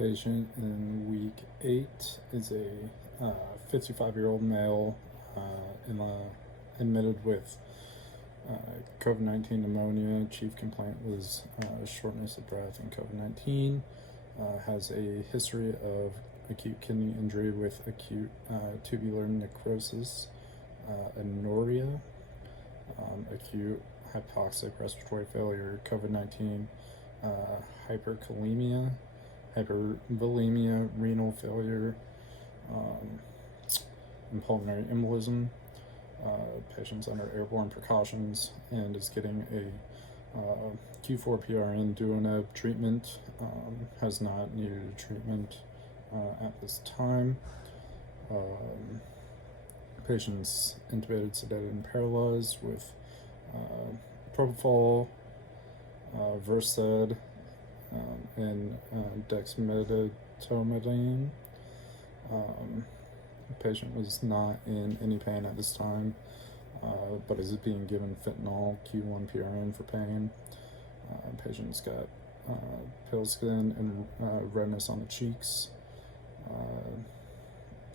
patient in week 8 is a 55-year-old male admitted with COVID-19 pneumonia. Chief complaint was shortness of breath and COVID-19. Has a history of acute kidney injury with acute tubular necrosis, anuria, acute hypoxic respiratory failure, COVID-19, hyperkalemia, hypervolemia, renal failure, and pulmonary embolism. Patient's under airborne precautions and is getting a Q4-PRN DuoNeb treatment. Has not needed treatment at this time. Patient's intubated, sedated, and paralyzed with propofol, Versed, and dexmedetomidine. The patient was not in any pain at this time, but is being given fentanyl Q1-PRN for pain. Patient's got pale skin and redness on the cheeks.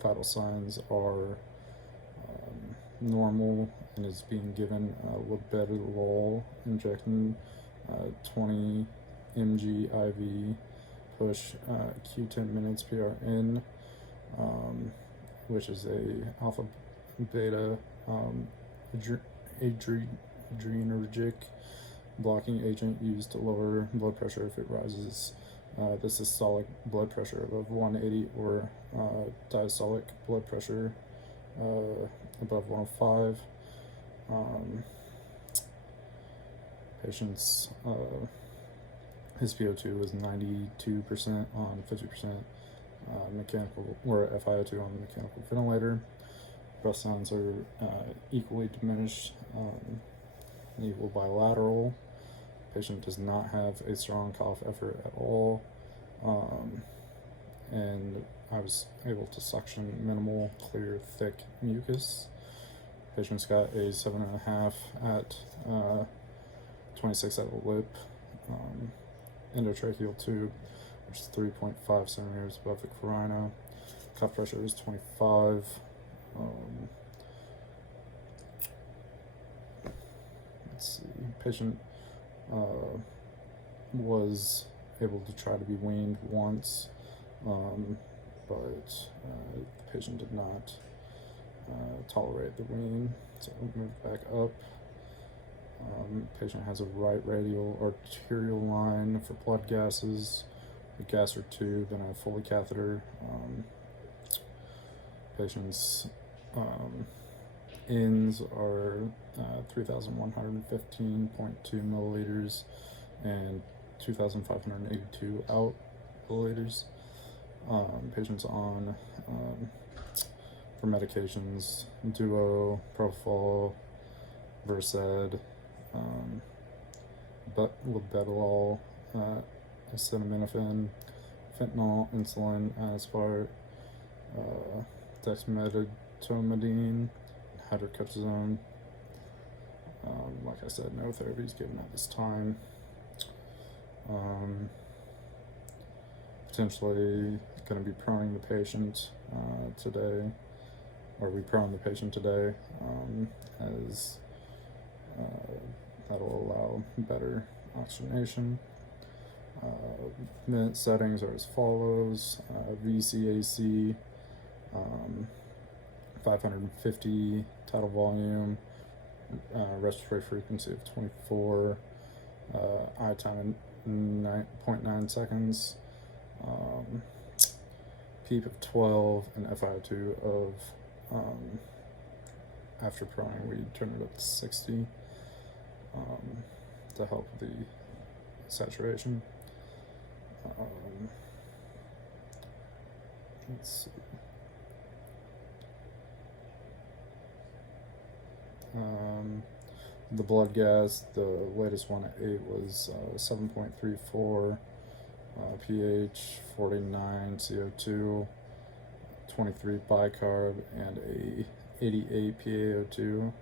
Vital signs are normal and is being given labetalol injection, 20 mg IV push Q10 minutes PRN, which is a alpha beta adrenergic blocking agent used to lower blood pressure if it rises the systolic blood pressure above 180 or diastolic blood pressure above 105. Patient's his VO2 was 92% on 50% mechanical or FiO2 on the mechanical ventilator. Breath sounds are equally diminished and equal bilateral. Patient does not have a strong cough effort at all, and I was able to suction minimal, clear, thick mucus. Patient's got a 7.5 at 26 at the lip, endotracheal tube, which is 3.5 centimeters above the carina. Cuff pressure is 25. Let's see. Patient was able to try to be weaned once, but the patient did not tolerate the wean, so we moved back up. Patient has a right radial arterial line for blood gases, a gastric tube, and a Foley catheter. Patient's ins are 3,115.2 milliliters and 2,582 out milliliters. Patients on for medications: Duo, Propofol, Versed, labetalol, acetaminophen, fentanyl, insulin, aspart, dexmedetomidine, hydrocodone. Like I said, no therapies given at this time. Potentially going to be proning the patient today, or we prone the patient today, as that'll allow better oxygenation. Minute settings are as follows: VCAC, 550 tidal volume, respiratory frequency of 24, I time 9.9 seconds, PEEP of 12, and FiO2 of, after proning, we turned it up to 60 to help the saturation. Let's see. The blood gas, the latest one at 8 was 7.34 pH, 49 CO2, 23 bicarb, and a 88 PaO2.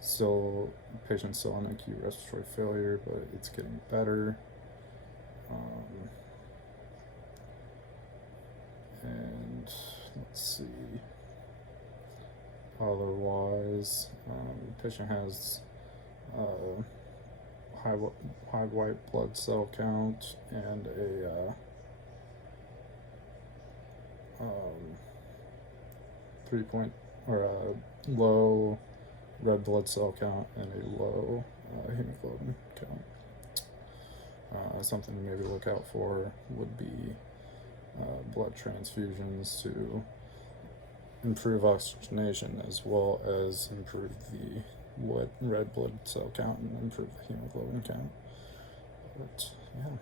Still, patient's still in acute respiratory failure, but it's getting better. let's see. Otherwise, the patient has high white blood cell count and a 3 point or a low red blood cell count and a low hemoglobin count. Something to maybe look out for would be blood transfusions to improve oxygenation as well as improve the red blood cell count and improve the hemoglobin count. But yeah.